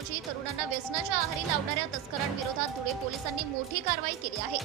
तरुणांना व्यसनाच्या आहारी लावणाऱ्या तस्करांविरोधात धुळे पोलिसांनी मोठी कारवाई केली आहे.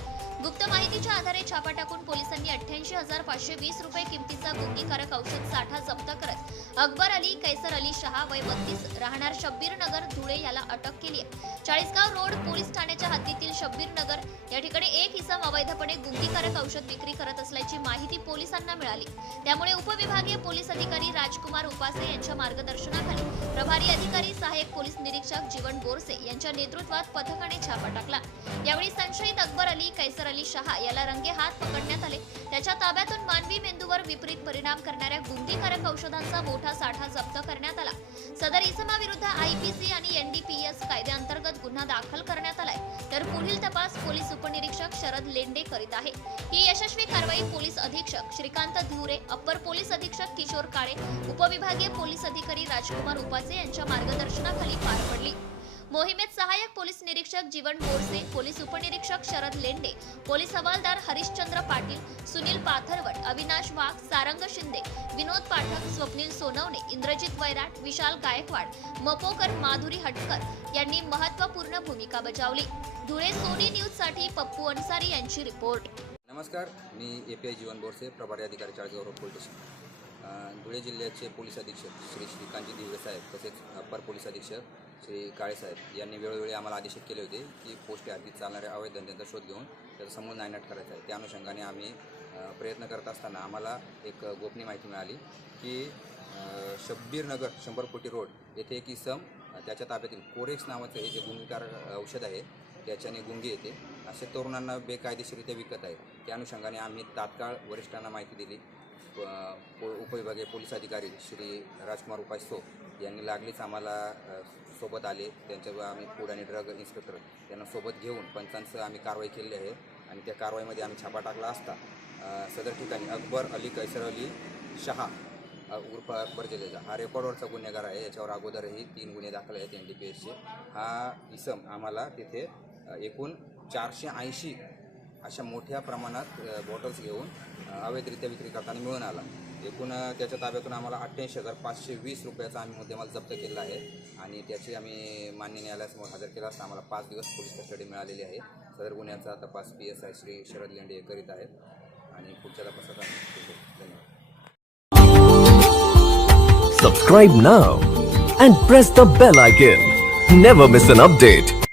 गुप्त माहितीच्या आधारे छापा टाकून पोलिसांनी अठ्ठ्याऐंशी हजार पाचशे वीस रुपये किमतीचा गुंगीकारक औषध साठा जप्त करत अकबर अली कैसर अली शहा वय बत्तीस राहणार शब्बीर नगर धुळे याला अटक केली आहे. चाळीसगाव रोड पोलीस ठाण्याच्या हद्दीतील शब्बीर नगर या ठिकाणी एक इसम अवैधपणे गुंगीकारक औषध विक्री करत असल्याची माहिती पोलिसांना मिळाली. त्यामुळे उपविभागीय पोलीस अधिकारी राजकुमार उपासे यांच्या मार्गदर्शनाखाली प्रभारी अधिकारी सहाय्यक पोलीस निरीक्षक जीवन बोरसे यांच्या नेतृत्वात पथकाने छापा टाकला. यावेळी संशयित अकबर अली कैसर अली शहा याला रंगे हात पकडण्यात आले. त्याच्या ताब्यातून मानवी मेंदूवर विपरीत परिणाम करणाऱ्या गुंगीकारक औषधांचा मोठा साठा जप्त करण्यात आला. सदर इसमाविरुद्ध आयपीसी आणि एनडीपीएस कायद्याअंतर्गत गुन्हा दाखल करण्यात आलाय. तर पुढील तपास पोलीस उपनिरीक्षक शरद लेंडे करीत आहे. ही यशस्वी कारवाई पोलीस अधीक्षक श्रीकांत धुरे अप्पर पोलीस अधीक्षक किशोर काळे उपविभागीय पोलीस अधिकारी राजकुमार उपासे यांच्या मार्गदर्शनाखाली पार पडली. मोहिमेत सहाय्यक पोलीस निरीक्षक जीवन बोरसे पोलीस उपनिरीक्षक शरद लेंडे पोलीस हवालदार हरिश्चंद्र पाटील सुनील पाथरवट अविनाश वाघ सारंग शिंदे विनोद पाठक स्वप्नील सोनवणे इंद्रजित वैराट विशाल गायकवाड मपोकर माधुरी हटकर यांनी महत्त्वपूर्ण भूमिका बजावली. धुळे सोनी न्यूजसाठी पप्पू अन्सारी यांची रिपोर्ट. नमस्कार मी A P I Jeevan Borse प्रभारी अधिकारी चाळीसगाव पोलीस स्टेशन. धुळे जिल्ह्याचे पोलीस अधीक्षक श्री श्रीकांतजी दिवरे साहेब तसेच अप्पर पोलीस अधीक्षक श्री काळेसाहेब यांनी वेळोवेळी आम्हाला आदेशित केले होते की पोस्ट हद्दीत चालणाऱ्या अवैध धंद्यांचा शोध घेऊन त्याचा समूळ नायनाट करायचा आहे. त्या अनुषंगाने आम्ही प्रयत्न करत असताना आम्हाला एक गोपनीय माहिती मिळाली की शब्बीरनगर शंभर कोटी रोड येथे एक इसम त्याच्या ताब्यातील कोरेक्स नावाचं हे जे गुंगीकारक औषध आहे त्याच्याने गुंगी येते. असे तरुणांना बेकायदेशीरित्या विकत आहे. त्या अनुषंगाने आम्ही तात्काळ वरिष्ठांना माहिती दिली. उपविभागीय पोलीस अधिकारी श्री राजकुमार उपासो यांनी लागलीच आम्हाला सोबत आले. त्यांच्या आम्ही फूड आणि ड्रग इन्स्पेक्टर यांना सोबत घेऊन पंचांचं आम्ही कारवाई केली आहे आणि त्या कारवाईमध्ये आम्ही छापा टाकला असता. सदर ठिकाणी अकबर अली कैसर अली शहा उर्फ अकबर जडेजा हा रेकॉर्डवरचा गुन्हेगार आहे. याच्यावर अगोदरही तीन गुन्हे दाखल आहेत एन डी पी एसचे. हा इसम आम्हाला तिथे एकूण चारशे ऐंशी अशा मोठ्या प्रमाणात बॉटल्स घेऊन अवैधरित्या विक्री करताना मिळून आला. एकूण त्याच्या ताब्यातून आम्हाला अठ्ठ्याऐंशी हजार पाचशे वीस रुपयाचा आम्ही मुद्देमाल जप्त केलेला आहे. आणि त्याची आम्ही मान्य न्यायालयासमोर हजर केला असता आम्हाला पाच दिवस पोलीस कस्टडी मिळालेली आहे. सदर गुन्ह्याचा तपास P S I Shri Sharad Lende हे करीत आहेत. आणि पुढच्या तपासात आम्ही धन्यवाद subscribe now and press the bell icon never miss an update